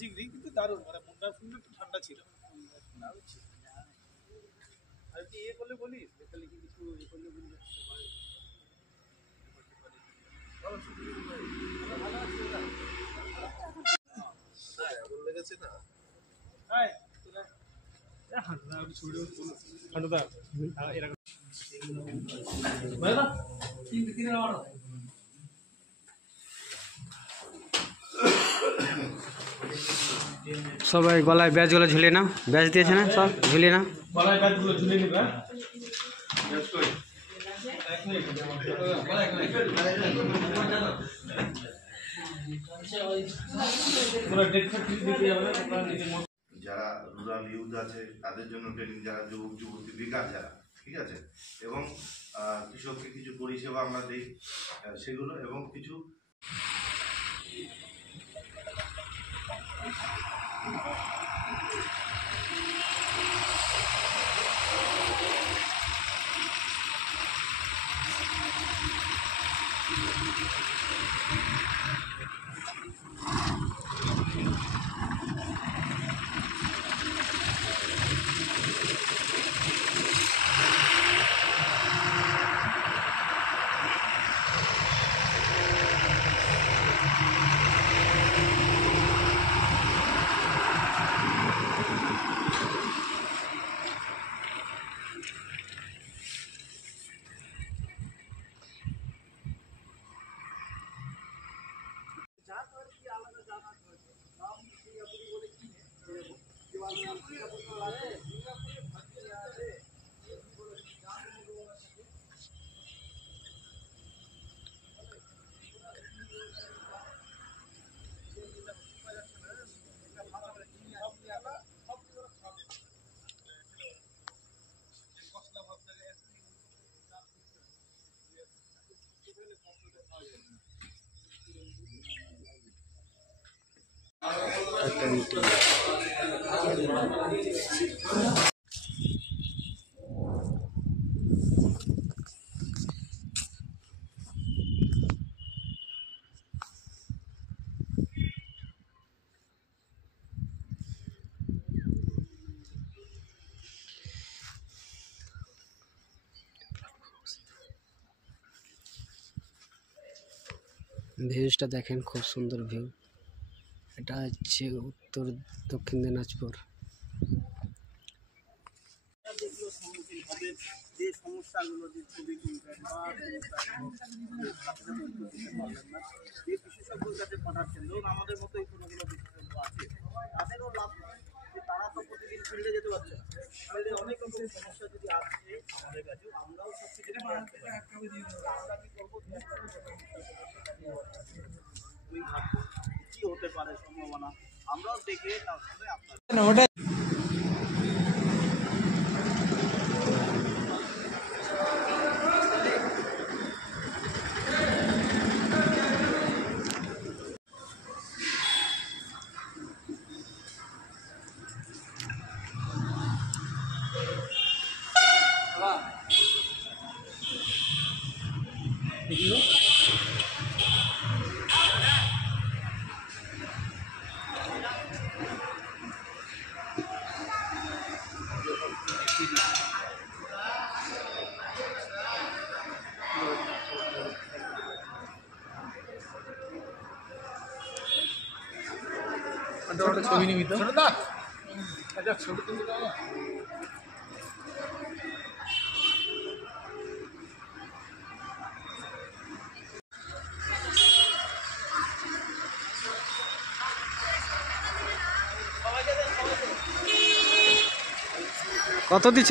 Degree, কিন্তু দারুণ, মানে মুন্ডার ফুলটা একটু ঠান্ডা ছিল। আর কি ইয়ে করলে বলিস, লেখালে কি কিছু ইয়ে করলে বলিস, লেগেছে না? সবাই গলায় ব্যাজগুলো ঝুলিয়ে নাও, ব্যাজ দিয়েছে না, সব ঝুলিয়ে নাও। গলায় ব্যাজগুলো ঝুলিয়ে নিবে। যারা রুরাল ইউথ আছে তাদের জন্য ট্রেনিং, যারা যুবক যুবতী বেকার যারা, ঠিক আছে, এবং কৃষককে কিছু পরিষেবা আমরা দিই সেগুলো, এবং কিছু ভিউজটা দেখেন, খুব সুন্দর ভিউ। এটা হচ্ছে উত্তর দক্ষিণ দিনাজপুর। যে সমস্যাগুলো, যে ছবি তুলবেন বা যে বিশেষজ্ঞর কাছে পাঠাচ্ছেন, ধরুন আমাদের মতোই কোনোগুলো বিশেষজ্ঞ আছে, তাদেরও লাভ নয় যে তারা তো প্রতিদিন ফিল্ডে যেতে পারছে না। ফিল্ডে অনেক রকম সমস্যা যদি আসছে আমাদের কাছেও, আমরাও সব কিছু আমরা কি করবো, ওই ভাববো কি হতে পারে সম্ভাবনা, আমরাও দেখে তারপরে আপনার ছবি নিমিত ছবি তুলতে কত দিছ?